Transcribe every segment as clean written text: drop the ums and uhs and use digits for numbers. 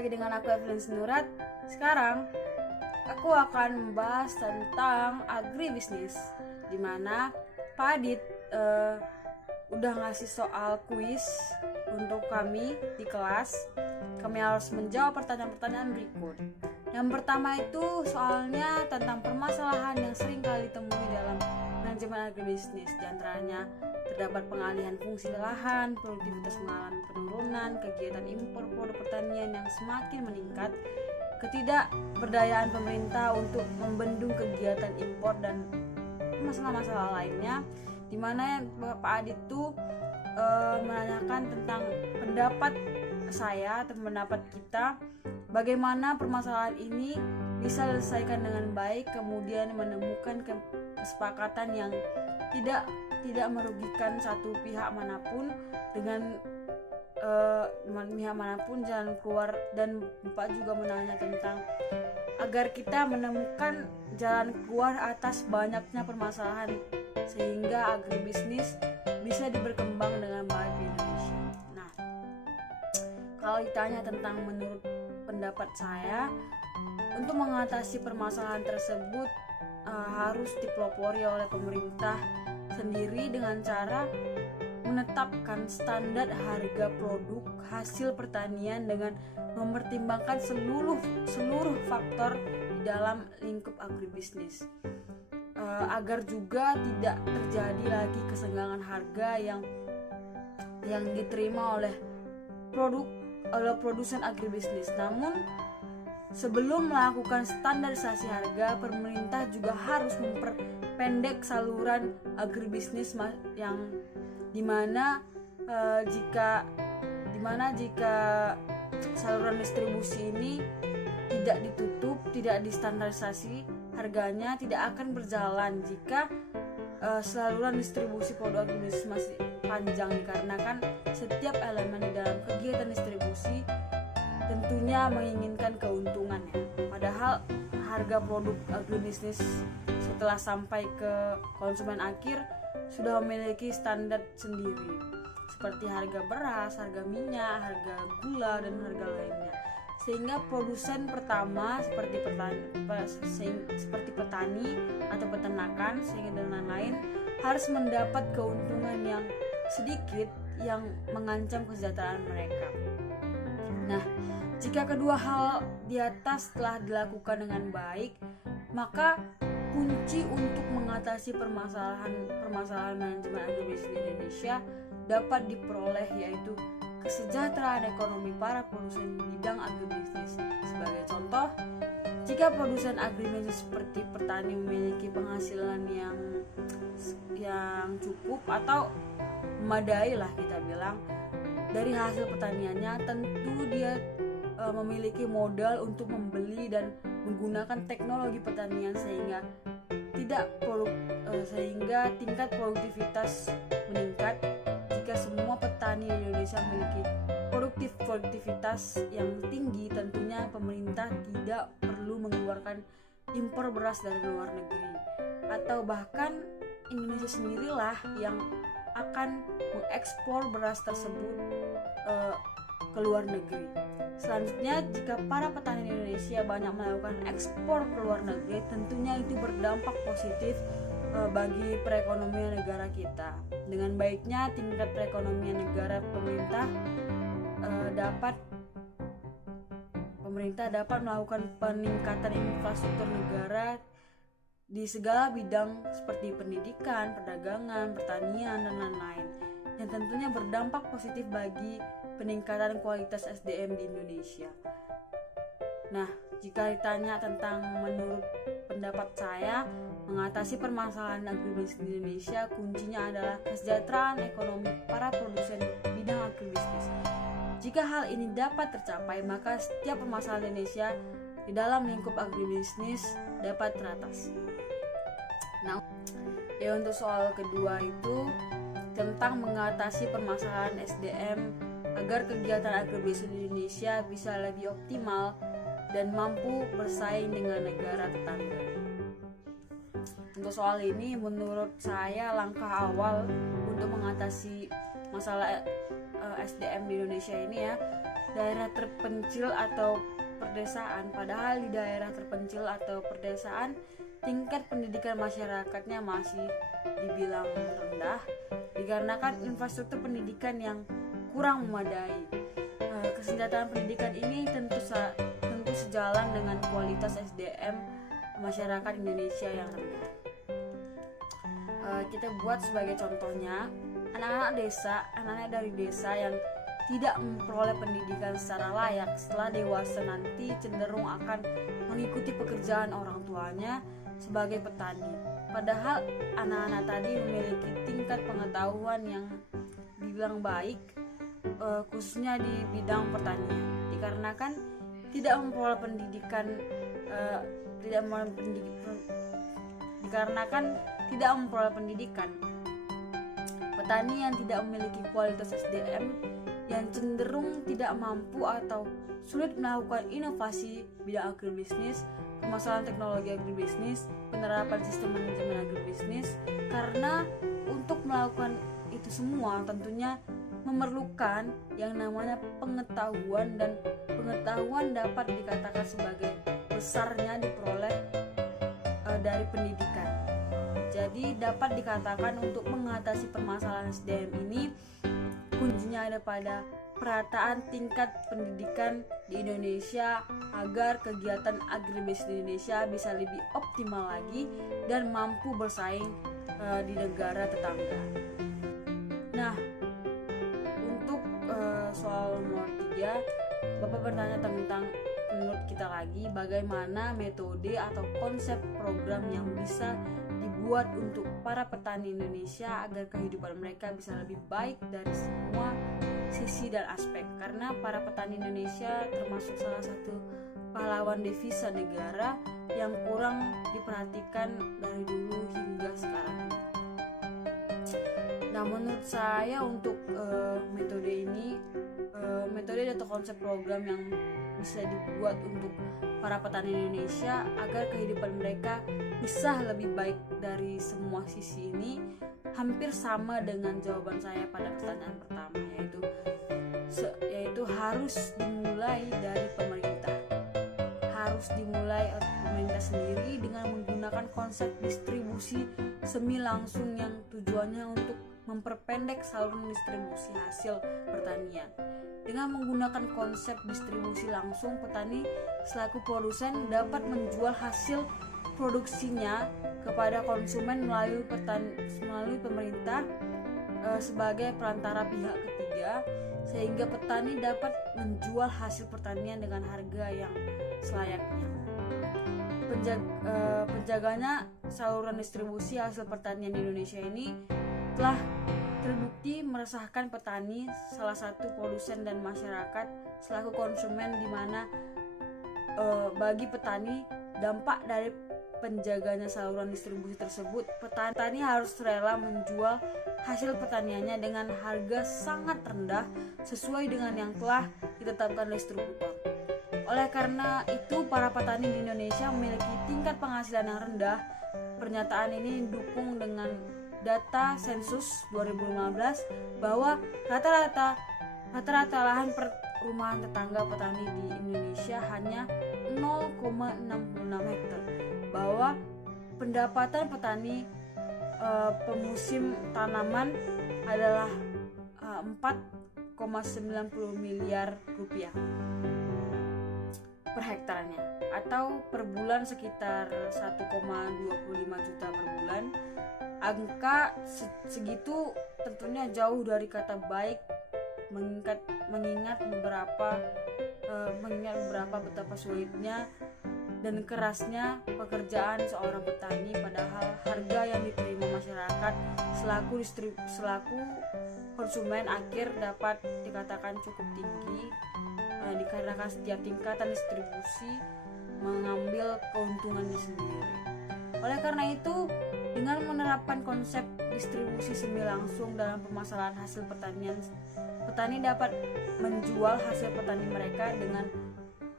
lagi dengan aku Evelyn Senurat. Sekarang aku akan membahas tentang agribisnis, dimana Pak Adit udah ngasih soal kuis untuk kami di kelas. Kami harus menjawab pertanyaan-pertanyaan berikut. Yang pertama itu soalnya tentang permasalahan yang sering kali ditemui dalam manajemen agribisnis. Di antaranya terdapat pengalihan fungsi lahan, produktivitas mengalami penurunan, kegiatan impor produk pertanian yang semakin meningkat, ketidakberdayaan pemerintah untuk membendung kegiatan impor, dan masalah-masalah lainnya, di mana Pak Adit itu menanyakan tentang pendapat saya atau pendapat kita bagaimana permasalahan ini bisa diselesaikan dengan baik, kemudian menemukan kesepakatan yang tidak merugikan satu pihak manapun, dengan pihak manapun jalan keluar. Dan Bapak juga menanya tentang agar kita menemukan jalan keluar atas banyaknya permasalahan sehingga agribisnis bisa berkembang dengan baik di Indonesia. Nah, kalau ditanya tentang menurut pendapat saya, untuk mengatasi permasalahan tersebut harus dipelopori oleh pemerintah sendiri dengan cara menetapkan standar harga produk hasil pertanian dengan mempertimbangkan seluruh faktor di dalam lingkup agribisnis, agar juga tidak terjadi lagi kesenggangan harga yang diterima oleh produsen agribisnis. Namun sebelum melakukan standarisasi harga, pemerintah juga harus memperpendek saluran agribisnis yang dimana jika saluran distribusi ini tidak ditutup, tidak distandarisasi, harganya tidak akan berjalan jika saluran distribusi produk agribisnis masih panjang, dikarenakan setiap elemen di dalam kegiatan distribusi tentunya menginginkan keuntungannya. Padahal harga produk agribisnis setelah sampai ke konsumen akhir sudah memiliki standar sendiri, seperti harga beras, harga minyak, harga gula, dan harga lainnya. Sehingga produsen pertama seperti petani atau peternakan sehingga dan lain-lain harus mendapat keuntungan yang sedikit yang mengancam kesejahteraan mereka. Nah, jika kedua hal di atas telah dilakukan dengan baik, maka kunci untuk mengatasi permasalahan manajemen agribisnis di Indonesia dapat diperoleh, yaitu kesejahteraan ekonomi para produsen bidang agribisnis. Sebagai contoh, jika produsen agribisnis seperti petani memiliki penghasilan yang cukup atau memadai lah kita bilang dari hasil pertaniannya, tentu dia memiliki modal untuk membeli dan menggunakan teknologi pertanian sehingga tingkat produktivitas meningkat. Jika semua petani di Indonesia memiliki produktivitas yang tinggi, tentunya pemerintah tidak perlu mengeluarkan impor beras dari luar negeri, atau bahkan Indonesia sendirilah yang akan mengekspor beras tersebut ke luar negeri. Selanjutnya, jika para petani di Indonesia banyak melakukan ekspor ke luar negeri, tentunya itu berdampak positif bagi perekonomian negara kita. Dengan baiknya tingkat perekonomian negara, pemerintah dapat melakukan peningkatan infrastruktur negara di segala bidang seperti pendidikan, perdagangan, pertanian, dan lain-lain, yang tentunya berdampak positif bagi peningkatan kualitas SDM di Indonesia. Nah, jika ditanya tentang menurut pendapat saya, mengatasi permasalahan agribisnis di Indonesia, kuncinya adalah kesejahteraan ekonomi para produsen bidang agribisnis. Jika hal ini dapat tercapai, maka setiap permasalahan Indonesia di dalam lingkup agribisnis dapat teratasi. Nah, untuk soal kedua itu tentang mengatasi permasalahan SDM agar kegiatan agribisnis di Indonesia bisa lebih optimal dan mampu bersaing dengan negara tetangga. Untuk soal ini, menurut saya langkah awal untuk mengatasi masalah SDM di Indonesia ini daerah terpencil atau perdesaan. Padahal di daerah terpencil atau perdesaan tingkat pendidikan masyarakatnya masih dibilang rendah dikarenakan infrastruktur pendidikan yang kurang memadai. Kesejahteraan pendidikan ini tentu sejalan dengan kualitas SDM masyarakat Indonesia yang rendah. Kita buat sebagai contohnya, anak-anak dari desa yang tidak memperoleh pendidikan secara layak setelah dewasa nanti cenderung akan mengikuti pekerjaan orang tuanya sebagai petani. Padahal anak-anak tadi memiliki tingkat pengetahuan yang dibilang baik, khususnya di bidang pertanian. Dikarenakan tidak memperoleh pendidikan, petani yang tidak memiliki kualitas SDM yang cenderung tidak mampu atau sulit melakukan inovasi bidang agribisnis, permasalahan teknologi agribisnis, penerapan sistem manajemen agribisnis. Karena untuk melakukan itu semua tentunya memerlukan yang namanya pengetahuan, dan pengetahuan dapat dikatakan sebagai besarnya diperoleh dari pendidikan. Jadi dapat dikatakan untuk mengatasi permasalahan SDM ini kuncinya ada pada perataan tingkat pendidikan di Indonesia agar kegiatan agribisnis di Indonesia bisa lebih optimal lagi dan mampu bersaing di negara tetangga. Nah, untuk soal nomor 3, Bapak bertanya tentang menurut kita lagi bagaimana metode atau konsep program yang bisa dibuat untuk para petani Indonesia agar kehidupan mereka bisa lebih baik dari semua sisi dan aspek. Karena para petani Indonesia termasuk salah satu pahlawan devisa negara yang kurang diperhatikan dari dulu hingga sekarang. Nah, menurut saya untuk metode atau konsep program yang bisa dibuat untuk para petani Indonesia agar kehidupan mereka bisa lebih baik dari semua sisi ini hampir sama dengan jawaban saya pada pertanyaan pertama, yaitu harus dimulai dari pemerintah. Harus dimulai oleh pemerintah sendiri dengan menggunakan konsep distribusi semi langsung yang tujuannya untuk memperpendek saluran distribusi hasil pertanian. Dengan menggunakan konsep distribusi langsung, petani selaku produsen dapat menjual hasil produksinya kepada konsumen melalui pemerintah sebagai perantara pihak ketiga, sehingga petani dapat menjual hasil pertanian dengan harga yang selayaknya. Penjaganya saluran distribusi hasil pertanian di Indonesia ini telah terbukti meresahkan petani, salah satu produsen dan masyarakat selaku konsumen, di mana bagi petani dampak dari penjaganya saluran distribusi tersebut, petani harus rela menjual hasil pertaniannya dengan harga sangat rendah sesuai dengan yang telah ditetapkan distributor. Oleh karena itu, para petani di Indonesia memiliki tingkat penghasilan yang rendah. Pernyataan ini didukung dengan data sensus 2015 bahwa rata-rata lahan perumahan tetangga petani di Indonesia hanya 0,66 hektar. Bahwa pendapatan petani pemusim tanaman adalah 4,90 miliar rupiah per hektarnya, atau per bulan sekitar 1,25 juta per bulan. Angka segitu tentunya jauh dari kata baik, mengingat beberapa betapa sulitnya dan kerasnya pekerjaan seorang petani, padahal harga yang diterima masyarakat selaku konsumen akhir dapat dikatakan cukup tinggi, dikarenakan setiap tingkatan distribusi mengambil keuntungannya sendiri. Oleh karena itu, dengan menerapkan konsep distribusi semi langsung dalam permasalahan hasil pertanian, petani dapat menjual hasil petani mereka dengan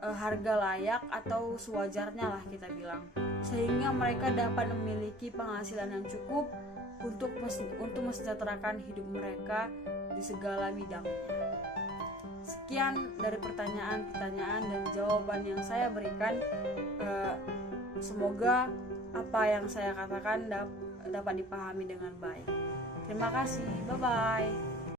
harga layak atau sewajarnya lah kita bilang, sehingga mereka dapat memiliki penghasilan yang cukup untuk mensejahterakan hidup mereka di segala bidangnya. Sekian dari pertanyaan-pertanyaan dan jawaban yang saya berikan. Semoga apa yang saya katakan dapat dipahami dengan baik. Terima kasih, bye-bye.